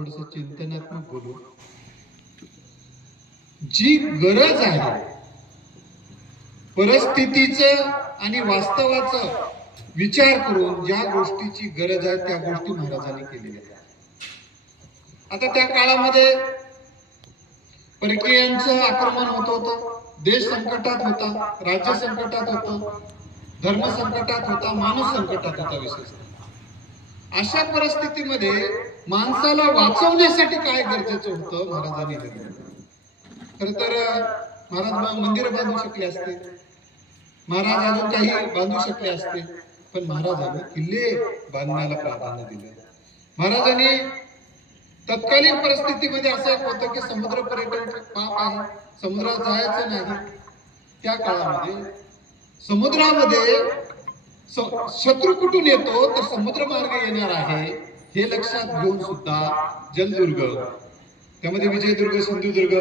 थोडंसं चिंतनात्मक बोलू. जी गरज आहे परिस्थितीचं आणि वास्तवाचं विचार करून ज्या गोष्टीची गरज आहे त्या गोष्टी महाराजांनी केलेल्या आहेत. आता त्या काळामध्ये परकीयांचं आक्रमण होत होतं, देश संकटात होता, राज्य संकटात होतं, धर्म संकटात होता, माणूस संकटात होता. विशेषतः अशा परिस्थितीमध्ये माणसाला वाचवण्यासाठी काय गरजेचं होतं महाराजांनी ठरवलं. खर तर महाराज मंदिर बांधू शकले असते, महाराज अजून काही बांधू शकले असते, पण महाराजांनी किल्ले बांधण्याला प्राधान्य दिले. महाराजांनी तत्कालीन परिस्थितीमध्ये असं एक होतं की समुद्र पर्यटन पाप आहे, समुद्रात जायचं नाही. त्या काळामध्ये समुद्रामध्ये शत्रू कुठून येतो तर समुद्र मार्ग येणार आहे हे लक्षात घेऊन सुद्धा जलदुर्ग, त्यामध्ये विजयदुर्ग, सिंधुदुर्ग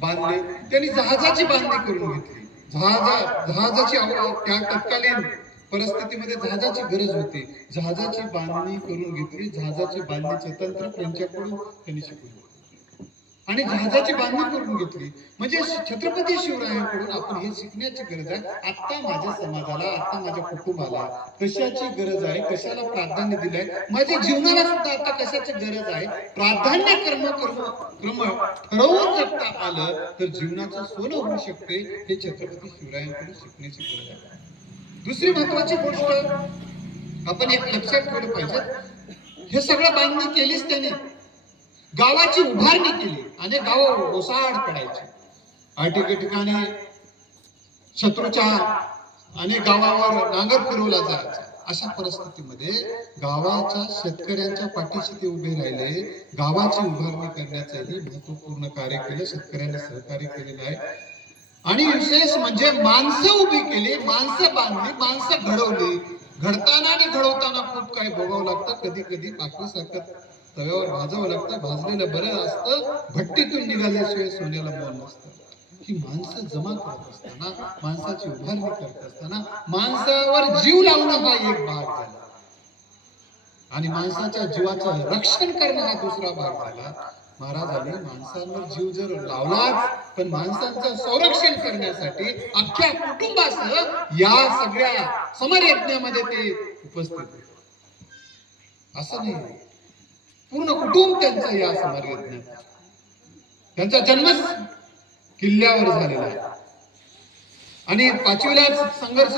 बांधले. त्यांनी जहाजाची बांधणी करून घेतली. जहाजाची त्या तत्कालीन परिस्थितीमध्ये जहाजाची गरज होती. जहाजाची बांधणी करून घेतली. जहाजाची बांधणीचे तंत्र त्यांच्याकडून त्यांनी शिकवले आणि जहाजाची बांधणी करून घेतली. म्हणजे छत्रपती शिवरायांकडून आपण हे शिकण्याची गरज आहे. आता माझ्या समाजाला, आता माझ्या कुटुंबाला कशाची गरज आहे, कशाला प्राधान्य दिलंय, माझ्या जीवनाला सुद्धा आता कशाची गरज आहे, प्राधान्य क्रम ठरवून जगता आलं तर जीवनाचं सोनं होऊ शकते. हे छत्रपती शिवरायांकडून शिकण्याची गरज आहे. दुसरी महत्वाची गोष्ट आपण एक लक्षात ठेवलं पाहिजे, हे सगळं बांधणी केलीच त्यांनी, गावाची उभारणी केली. अनेक गाव ओसाड पडायची, ठिकाणी शत्रूच्या अनेक गावावर नांगर फिरवला जायचा. अशा परिस्थितीमध्ये गावाच्या शेतकऱ्यांच्या पाठीशी ते उभे राहिले. गावाची उभारणी करण्याचंही महत्वपूर्ण कार्य केलं, शेतकऱ्यांनी सहकार्य केलेलं आहे. आणि विशेष म्हणजे माणसं उभी केली, माणसं बांधली, माणसं घडवली. घडताना आणि घडवताना खूप काही भोगावं लागतं. कधी कधी पाखरीसारखं तव्यावर भाजावं लागतं. भाजलेलं बरं असतं, भट्टीतून निघाल्याशिवाय सोन्याला मोल नसतं. ही माणसं जमा करत असताना, माणसाची उभारणी करत असताना माणसावर जीव लावणं हा एक भाग झाला आणि माणसाच्या जीवाचं रक्षण करणं हा दुसरा भाग झाला. महाराजांनी माणसांवर जीव जर लावलाच, पण माणसांचं संरक्षण करण्यासाठी अख्ख्या कुटुंबासह या सगळ्या समरयज्ञामध्ये ते उपस्थित होते. असं नाही, पूर्ण कुटुंब त्यांचं या समरयज्ञात, त्यांचा जन्मच किल्ल्यावर झालेला आहे आणि पाचवीला संघर्ष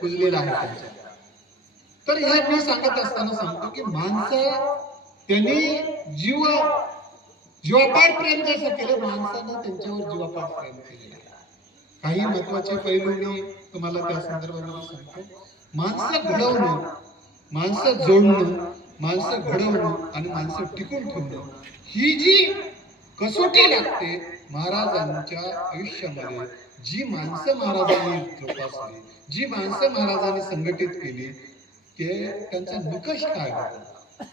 पुजलेला आहे त्यांचा. तर हे मी सांगत असताना सांगतो की माणसं त्यांनी जीवापाड प्रेम जसं केलं, माणसानं त्यांच्यावर जीवापाड प्रेम केलेलं आहे. काही महत्वाचे पैलू मी तुम्हाला त्या संदर्भामध्ये सांगतो. माणसं घडवणं, माणसं जोडणं, माणसं घडवणं आणि माणसं टिकून ठेवणं ही जी कसोटी लागते, महाराजांच्या आयुष्यामध्ये जी माणसं महाराजांनी जोपासली, जी माणसं महाराजांनी संघटित केली, ते त्यांचा निकष काय होता.